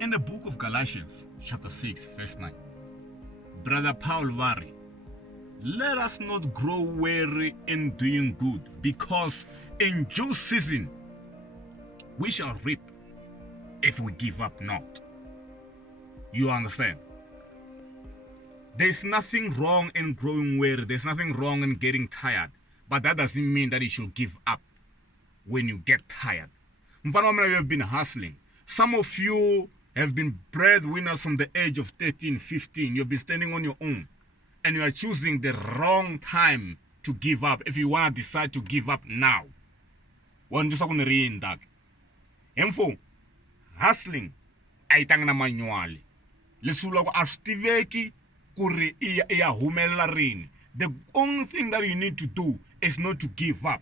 In the book of Galatians, chapter 6, verse 9, Brother Paul Vary, let us not grow weary in doing good, because in due season we shall reap if we give up not. You understand? There's nothing wrong in growing weary. There's nothing wrong in getting tired. But that doesn't mean that you should give up when you get tired. You have been hustling. Some of you have been breadwinners from the age of 13, 15. You've been standing on your own. And you are choosing the wrong time to give up. If you want to decide to give up now. Hustling aitang na manual. Lesula ko astiveki kuri iya humela rini. The only thing that you need to do is not to give up.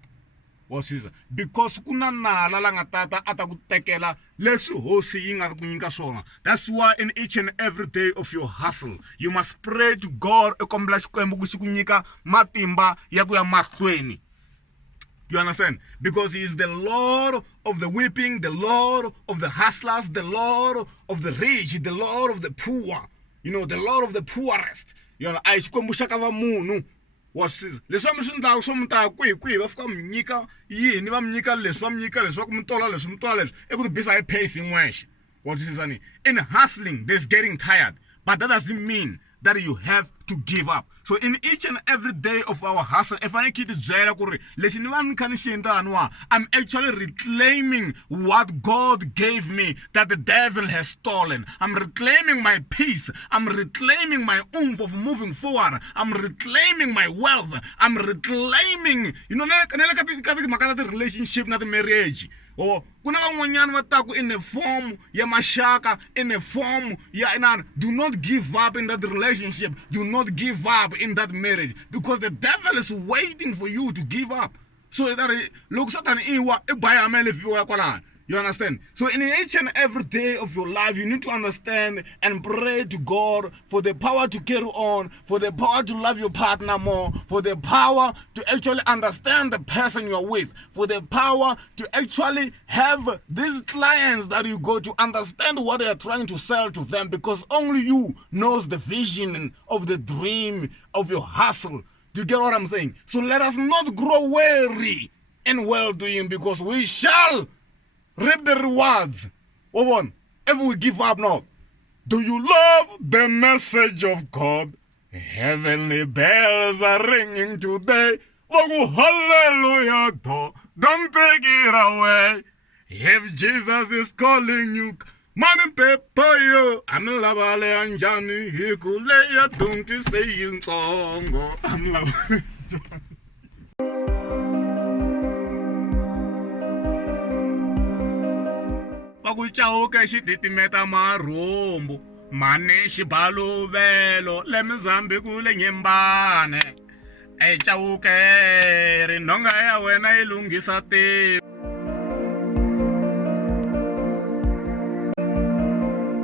What is it? Because kuna nala la ngatata atakutekela lesu hosi inga kunyinga sona. That's why in each and every day of your hustle, you must pray to God accomplish kwembu kunyika matimba yaku ya mathweni. You understand? Because He is the Lord of the weeping, the Lord of the hustlers, the Lord of the rich, the Lord of the poor. You know, the Lord of the poorest. You know, I skwembushaka va munu. Was leswa mshinda somta kwi va fika mnyika yini va mnyika leswa kumtola leswa mtola leswa ekuti bisa pacing wesh. What is it? In hustling, there's getting tired, but that doesn't mean that you have to give up. So in each and every day of our hustle, if I keep it, I'm actually reclaiming what God gave me that the devil has stolen. I'm reclaiming my peace. I'm reclaiming my oomph of moving forward. I'm reclaiming my wealth. I'm reclaiming, you know, the relationship, not the marriage. Or kuna van'wanyana va taku in a form ya mashaka, in a form ya do not give up in that relationship. Do not give up in that marriage, because the devil is waiting for you to give up. So that look Satan iwa ebayamele fiwa kwala. You understand? So in each and every day of your life, you need to understand and pray to God for the power to carry on, for the power to love your partner more, for the power to actually understand the person you're with, for the power to actually have these clients that you go to understand what they are trying to sell to them, because only you knows the vision of the dream of your hustle. Do you get what I'm saying? So let us not grow weary in well-doing, because we shall reap the rewards if we give up now. Do you love the message of God? Heavenly bells are ringing today. Oh, hallelujah, don't take it away. If Jesus is calling you, money paper you, I'm lavale anjani, he could lay a donkey saying song. I'm lavale. Pakuchauka xititimeta marhumbu mane xibaluvelo le Mozambique kule nyembane echauke rinonga ya wena ilunghisa tiko.